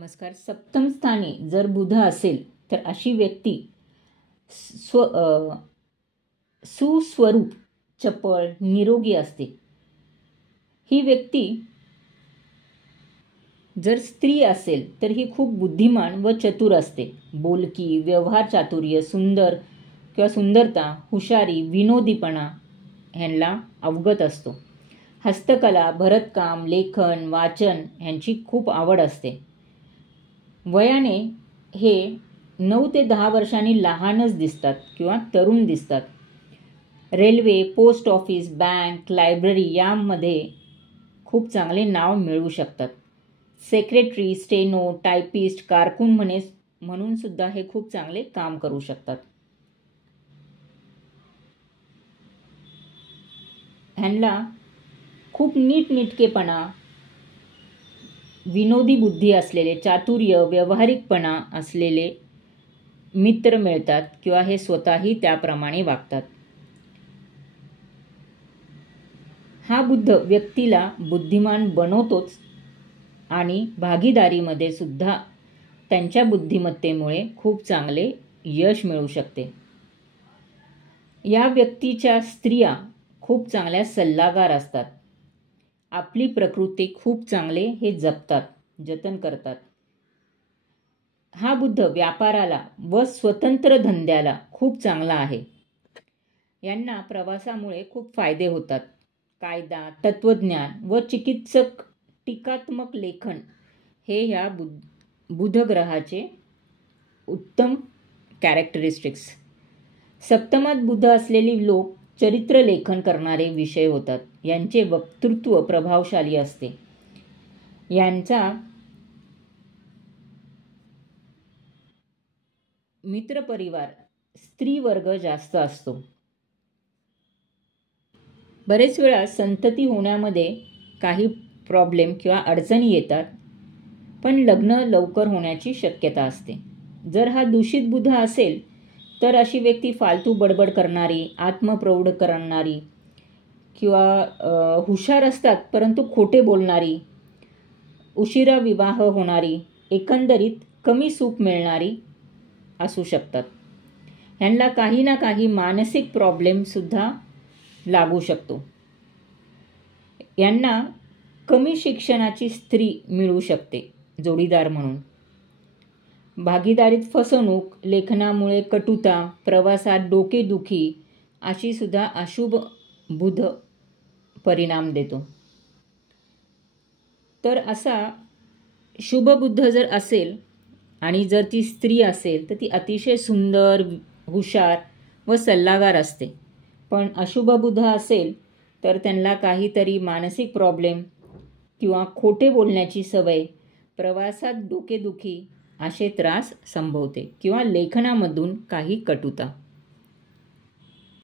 नमस्कार. सप्तम स्थानी जर बुध असेल तर अशी व्यक्ती सुस्वरूप, चपळ, निरोगी असते. ही व्यक्ती जर स्त्री असेल तर ही खूप बुद्धिमान व चतुर असते. बोलकी, व्यवहार चातुर्य, सुंदरता, हुशारी, विनोदीपणा ह्यांना अवगत असतो. हस्तकला, भरतकाम, लेखन, वाचन ह्यांची खूप आवड असते. वयाने हे 9 ते 10 वर्षांनी लहानच दिसतात किंवा तरुण दिसतात. Railway, post office, bank, library यामध्ये खूप चांगले नाव मिळवू शकतात. सेक्रेटरी, स्टेनो, टायपिस्ट, कारकून म्हणून सुद्धा हे खूप चांगले काम करू शकतात. ह्यांना खूप नीटनेटकेपणा, विनोदी बुद्धी असलेले, चातुर्य, व्यावहारिकपणा असलेले मित्र मिळतात किंवा हे स्वतःही त्याप्रमाणे वागतात. हा बुद्ध व्यक्तीला बुद्धिमान बनवतोच आणि भागीदारीमध्ये सुद्धा त्यांच्या बुद्धिमत्तेमुळे खूप चांगले यश मिळू शकते. या व्यक्तीच्या स्त्रिया खूप चांगल्या सल्लागार असतात. आपली प्रकृती खूप चांगले हे जतन करतात. हा बुद्ध व्यापाराला व स्वतंत्र धंद्याला खूप चांगला आहे. यांना प्रवासामुळे खूप फायदे होतात. कायदा, तत्वज्ञान व टीकात्मक लेखन हे ह्या बुध ग्रहाचे उत्तम कॅरेक्टरिस्टिक्स. सप्तमात बुध असलेली लोक चरित्र लेखन करणारे विषय होतात. यांचे वक्तृत्व प्रभावशाली असते. यांचा मित्रपरिवार स्त्री वर्ग जास्त असतो. बरेच वेळा संतती होण्यामध्ये काही प्रॉब्लेम किंवा अडचणी येतात, पण लग्न लवकर होण्याची शक्यता असते. जर हा दूषित बुध असेल तर अशी व्यक्ती फालतू बडबड करणारी, आत्मप्रौढ करणारी किंवा हुशार असतात परंतु खोटे बोलणारी, उशिरा विवाह होणारी, एकंदरीत कमी सुख मिळणारी असू शकतात. ह्यांना काही ना काही मानसिक प्रॉब्लेम सुद्धा लागू शकतो. यांना कमी शिक्षणाची स्त्री मिळू शकते जोडीदार म्हणून. भागीदारीत फसवणूक, लेखनामुळे कटुता, प्रवासात डोकेदुखी अशी सुद्धा अशुभ बुध परिणाम देतो. तर असा शुभ बुद्ध जर असेल आणि जर ती स्त्री असेल तर ती अतिशय सुंदर, हुशार व सल्लागार असते. पण अशुभ बुध असेल तर त्यांना काहीतरी मानसिक प्रॉब्लेम किंवा खोटे बोलण्याची सवय, प्रवासात डोकेदुखी असे त्रास संभवते किंवा लेखनामधून काही कटुता.